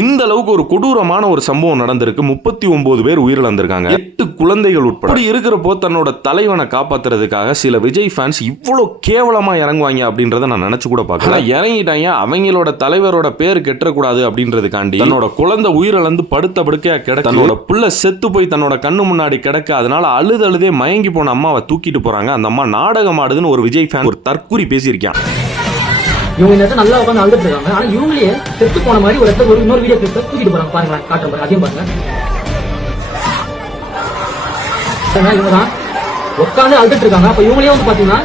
இந்த அளவுக்கு ஒரு கொடூரமான ஒரு சம்பவம் நடந்திருக்கு. 39 பேர் உயிரிழந்திருக்காங்க, 8 குழந்தைகள் உட்பட. இப்படி இருக்கிறப்போ தன்னோட தலைவனை காப்பாத்துறதுக்காக சில விஜய் ஃபேன்ஸ் இவ்வளவு கேவலமா இறங்குவாங்க அப்படின்றத நான் நினைச்சு கூட பார்க்கல. இறங்கிட்டாங்க. அவங்களோட தலைவரோட பேர் கெட்டக்கூடாது அப்படின்றதுக்காண்டி தன்னோட குழந்தை உயிரிழந்து படுத்த படுக்கையா கிடக்கு, தன்னோட புள்ள செத்து போய் தன்னோட கண்ணு முன்னாடி கிடக்க, அதனால அழுதே மயங்கி போன அம்மாவை தூக்கிட்டு போறாங்க. அந்த அம்மா நாடகம் ஆடுதுன்னு ஒரு விஜய் ஃபேன் ஒரு தற்குறி பேசியிருக்கான். இவங்க இந்த நல்லா உட்காந்து அழுதுட்டு இருக்காங்க. ஆனா இவங்களே செத்து போன மாதிரி ஒரு இடத்துல இன்னொரு வீடியோ கிளிப் தூக்கிட்டு போறாங்க. பாருங்க, காட்டுறேன் பாருங்க, அதையும் பாருங்க. இவங்க தான் உட்காந்து அழுதுட்டு இருக்காங்க. அப்ப இவங்களே வந்து பாத்தீங்கன்னா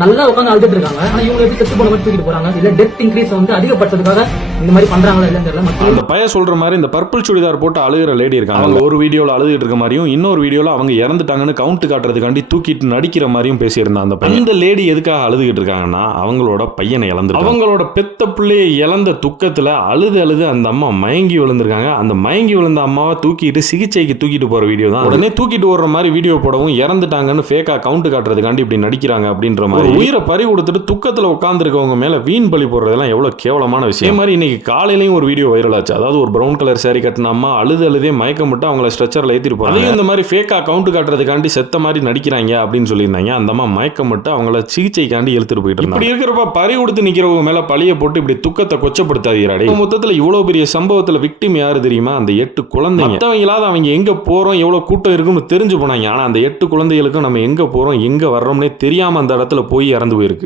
நல்லா உட்காந்து அழுதுட்டு இருக்காங்க. ஆனா இவங்க எப்படி செத்து போன மாதிரி தூக்கிட்டு போறாங்க? இல்ல டெத் இன்க்ரீஸ் வந்து அதிகப்படுத்துறதுக்காக இந்த மாதிரி பண்றாங்களா இல்லன்னு தெரியல. அந்த பையன் சொல்ற மாதிரி இந்த பர்பிள் சுடிதார் போட்டு அழுகிற லேடி இருக்காங்க. அவங்க ஒரு வீடியோல அழுதுட்டு இருக்க மாதிரியும் இன்னொரு வீடியோல அவங்க இறந்துட்டாங்கன்னு கவுண்ட் காட்டுறதுக்காண்டி தூக்கிட்டு நடிக்கிற மாதிரியும் பேசியிருந்தான் அந்த பையன். இந்த லேடி எதுக்காக அழுதுகிட்டு இருக்காங்கன்னா அவங்களோட பையனை இழந்து, அவங்களோட பெத்த பிள்ளையை இழந்த துக்கத்துல அழுது அந்த அம்மா மயங்கி விழுந்திருக்காங்க. அந்த மயங்கி விழுந்த அம்மாவை தூக்கிட்டு சிகிச்சைக்கு தூக்கிட்டு போற வீடியோ தான். உடனே தூக்கிட்டு ஓடுற மாதிரி வீடியோ போடவும் இறந்துட்டாங்கன்னு ஃபேக்கா கவுண்ட் காட்டுறதுக்காண்டி இப்படி நடிக்கிறாங்க அப்படின்ற மாதிரி உயிரை பறி கொடுத்துட்டு துக்கத்துல உட்கார்ந்து இருக்கவங்க மேல வீண் பலி போடுறதெல்லாம் எவ்வளவு கேவலமான விஷயம். மாதிரி இன்னைக்கு காலையிலையும் ஒரு வீடியோ வைரல் ஆச்சு. அதாவது ஒரு பிரவுன் கலர் சாரி கட்டின அம்மா அழுதே மயக்கம் விட்டு அவங்கள ஸ்ட்ரெச்சர்ல ஏத்திட்டு போறாங்க. இந்த மாதிரி ஃபேக்கா கவுண்ட் காட்டுறதுக்காண்டி செத்த மாதிரி நடிக்கிறாங்க அப்படின்னு சொல்லியிருந்தாங்க. அந்த அம்மா மயக்கம் விட்டு அவங்கள சிகிச்சைக்காண்டி எழுத்துட்டு போயிட்டு இருந்தாங்க. இப்படி இருக்கிறப்ப பறி கொடுத்து நிக்கிறவங்க மேல பழிய போட்டு இப்படி துக்கத்தை கொச்சப்படுத்தாதீராடே. மொத்தத்துல இவ்வளவு பெரிய சம்பவத்துல விக்டிம் யாரு தெரியுமா? அந்த 8 குழந்தைங்க. மத்தவங்களாவது அவங்க எங்க போறோம் எவ்வளவு கூட்டம் இருக்குன்னு தெரிஞ்சு போனாங்க. ஆனா அந்த 8 குழந்தைகளுக்கும் நம்ம எங்க போறோம் எங்க வர்றோம்னே தெரியாம அந்த இடத்துல போய் இறந்து போயிருக்கு.